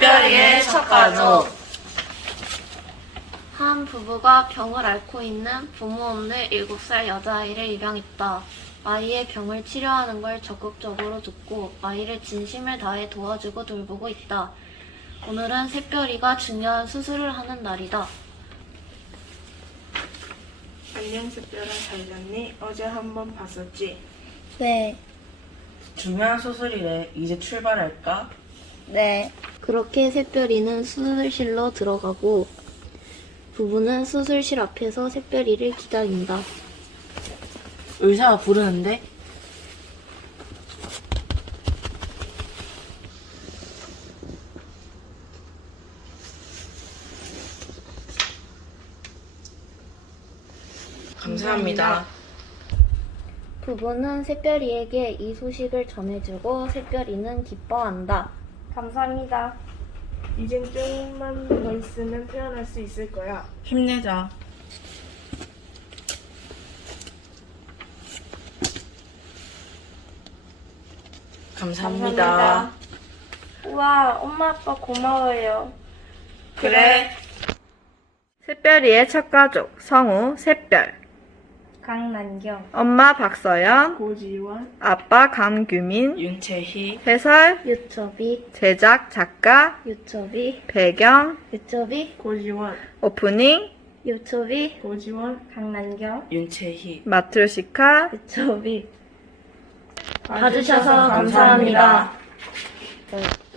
샛별이의 첫 가족. 한 부부가 병을 앓고 있는 부모 없는 7살 여자아이를 입양했다. 아이의 병을 치료하는 걸 적극적으로 돕고 아이를 진심을 다해 도와주고 돌보고 있다. 오늘은 샛별이가 중요한 수술을 하는 날이다. 안녕 샛별아 잘 잤니? 어제 한 번 봤었지? 네, 중요한 수술이래. 이제 출발할까? 네. 그렇게 샛별이는 수술실로 들어가고 부부는 수술실 앞에서 샛별이를 기다린다. 의사가 부르는데? 감사합니다. 부부는 샛별이에게 이 소식을 전해주고 샛별이는 기뻐한다. 감사합니다. 이젠 조금만 더 있으면 태어날 수 있을 거야. 힘내자. 감사합니다. 우와, 엄마 아빠 고마워요. 그래. 샛별이의 첫 가족 성우 샛별 강난경. 엄마 박서연 고지원, 아빠 감규민 윤채희, 해설 유초비, 제작 작가 유초비, 배경 유초비, 고지원, 오프닝 유초비, 고지원, 강난경. 윤채희. 마트로시카 유초비. 봐주셔서 감사합니다. 끝